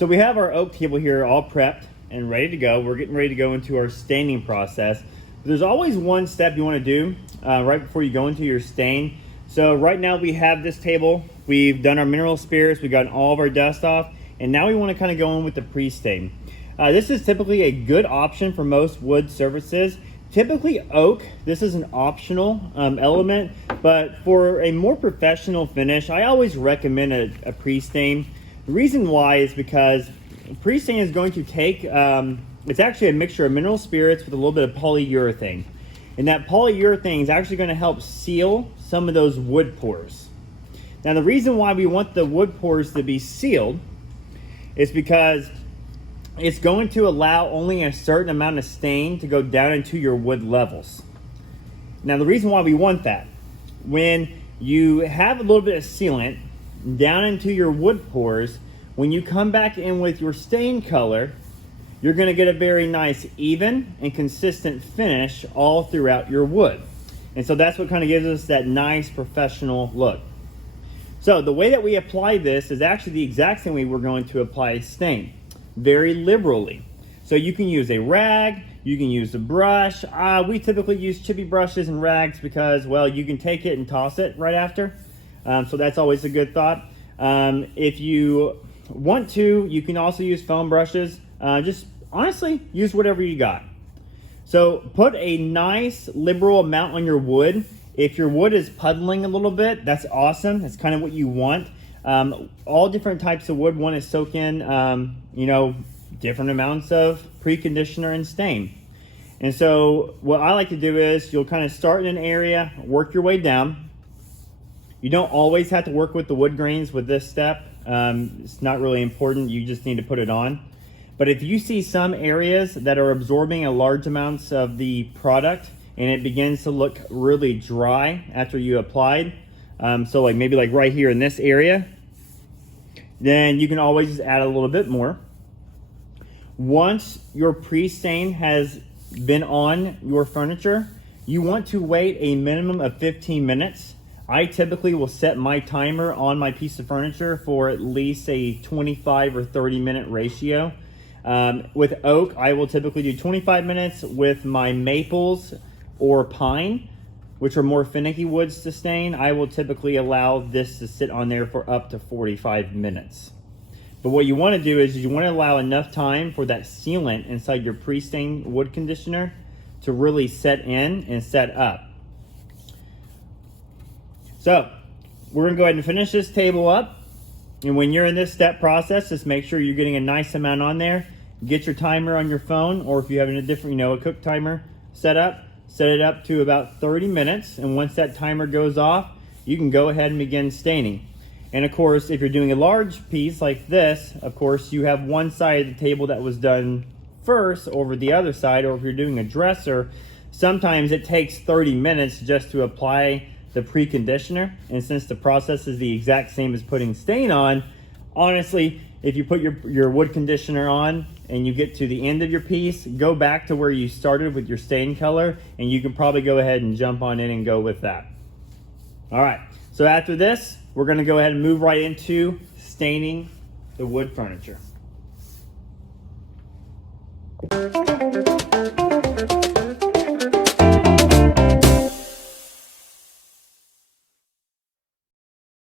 So we have our oak table here all prepped and ready to go. We're getting ready to go into our staining process. There's always one step you want to do right before you go into your stain. So right now we have this table. We've done our mineral spirits. We've gotten all of our dust off. And now we want to kind of go in with the pre-stain. This is typically a good option for most wood surfaces. Typically oak, this is an optional element, but for a more professional finish, I always recommend a pre-stain. The reason why is because pre-stain is going to take, it's actually a mixture of mineral spirits with a little bit of polyurethane. And that polyurethane is actually going to help seal some of those wood pores. Now the reason why we want the wood pores to be sealed is because it's going to allow only a certain amount of stain to go down into your wood levels. Now the reason why we want that, when you have a little bit of sealant down into your wood pores, when you come back in with your stain color, you're going to get a very nice even and consistent finish all throughout your wood. And so that's what kind of gives us that nice professional look. So the way that we apply this is actually the exact same way we're going to apply stain, very liberally. So you can use a rag, you can use a brush. We typically use chippy brushes and rags because, well, you can take it and toss it right after. So that's always a good thought. If you want to, you can also use foam brushes. Just honestly, use whatever you got. So put a nice liberal amount on your wood. If your wood is puddling a little bit, that's awesome. That's kind of what you want. All different types of wood want to soak in, different amounts of preconditioner and stain. And so what I like to do is you'll kind of start in an area, work your way down. You don't always have to work with the wood grains with this step. It's not really important. You just need to put it on. But if you see some areas that are absorbing a large amounts of the product and it begins to look really dry after you applied, so like maybe like right here in this area, then you can always just add a little bit more. Once your pre-stain has been on your furniture, you want to wait a minimum of 15 minutes. I typically will set my timer on my piece of furniture for at least a 25 or 30 minute ratio. With oak, I will typically do 25 minutes. With my maples or pine, which are more finicky woods to stain, I will typically allow this to sit on there for up to 45 minutes. But what you want to do is you want to allow enough time for that sealant inside your pre-stained wood conditioner to really set in and set up. So we're going to go ahead and finish this table up. And when you're in this step process, just make sure you're getting a nice amount on there. Get your timer on your phone, or if you have a different, a cook timer set it up to about 30 minutes. And once that timer goes off, you can go ahead and begin staining. And of course, if you're doing a large piece like this, of course, you have one side of the table that was done first over the other side, or if you're doing a dresser, sometimes it takes 30 minutes just to apply the preconditioner. And since the process is the exact same as putting stain on, honestly, if you put your wood conditioner on and you get to the end of your piece, go back to where you started with your stain color, and you can probably go ahead and jump on in and go with that. All right, so after this, we're going to go ahead and move right into staining the wood furniture.